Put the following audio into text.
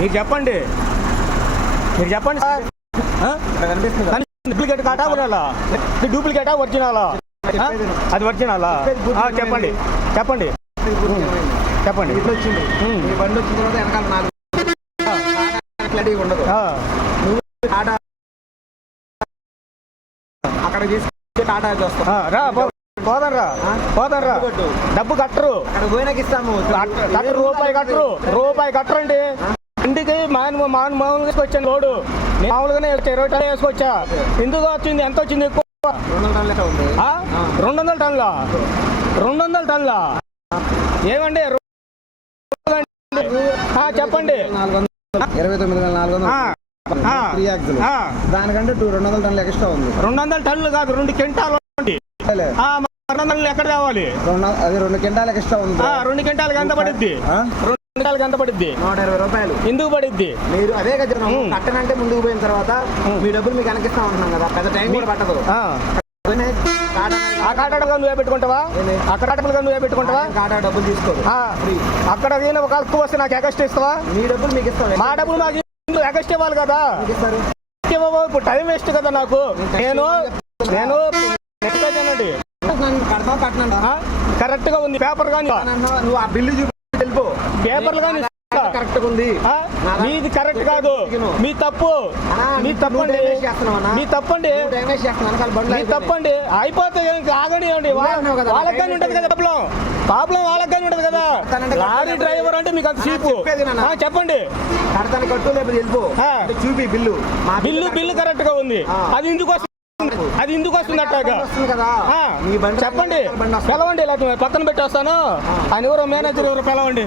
మీరు చెప్పండి sir. Duplicate కాటా కొనాలా? డూప్లికేటా ఒరిజినలా? అది ఒరిజినలా? చెప్పండి చెప్పండి చెప్పండి. ఇట్లా వచ్చింది ఈ బండి వచ్చిన తర్వాత వెనకాల 4 క్లారిటీ ఉండదు. టాటా అక్కడ తీసుకుంటే టాటా వస్తాం. రా పోదర్రా డబ్బు కట్టరు. అక్కడ పోయినాకి ఇస్తాము. రూపాయి కట్టరండి. ఇంటికి మామూలుగా వేసుకొచ్చాను లోడు. మామూలుగానే 20 టన్నులు వేసుకొచ్చా. ఎందుకు వచ్చింది? ఎంత వచ్చింది? ఎక్కువ 200 టన్నులా? 200 టన్నులా? ఏమండి చెప్పండి. 29,400 దానికంటే 200 టన్నులు ఎక్స్ట్రా ఉంది. 200 టన్నులు కాదు, 2 క్వింటాలు. 200 టన్నులు ఎక్కడ తేవాలి? అది 2 క్వింటాలకు ఎక్స్ట్రా ఉంది. 2 క్వింటాలకి ఎంత పడుద్ది? 2 క్వింటాలకి ఎంత పడుద్ది? 120 రూపాయలు. ఎందుకు పడుద్ది? మీరు అదే కదా కట్టనంటే ముందుకు పోయిన తర్వాత మీ డబ్బులు మీకు వెనకిస్తా ఉంటున్నాం కదా, పెద్ద టైం కూడా పట్టదు. ఆ కాటాడుగా నువ్వే పెట్టుకుంటావా? ఆ కాటాడుగా నువ్వే పెట్టుకుంటావా? కాటా డబ్బులు తీసుకోరు. అక్కడ ఒక ఎక్కువ వస్తే నాకు ఎగస్ట్ ఇస్తావా? మీ డబ్బులు మీకు ఇస్తాం. మా డబ్బులు నాకు ఎగస్ట్ ఇవ్వాలి కదా. ఇప్పుడు టైం వేస్ట్ కదా నాకు. నేను కరెక్ట్ గా ఉంది పేపర్ కానీ. నువ్వు ఆ బిల్లు చూపి వెళ్ళిపో. పేపర్లు కానీ కరెక్ట్ ఉంది. మీది కరెక్ట్ కాదు. మీ తప్పు. మీ తప్పండి. అయిపోతే ఆగండి. వాళ్ళకి కానీ ఉంటది కదా ప్రాబ్లం వాళ్ళకి కానీ ఉంటది కదా. లారీ డ్రైవర్ అంటే మీకు అంత చీపు. చెప్పండి. కడతాను కట్టు లేకపోతే వెళ్ళిపో. చూపి బిల్లు కరెక్ట్ గా ఉంది. అది ఎందుకు వస్తుంది అట్టాగా? చెప్పండి. పిలవండి, ఇలా పక్కన పెట్టేస్తాను. ఆయన ఎవరో మేనేజర్ ఎవరో పిలవండి.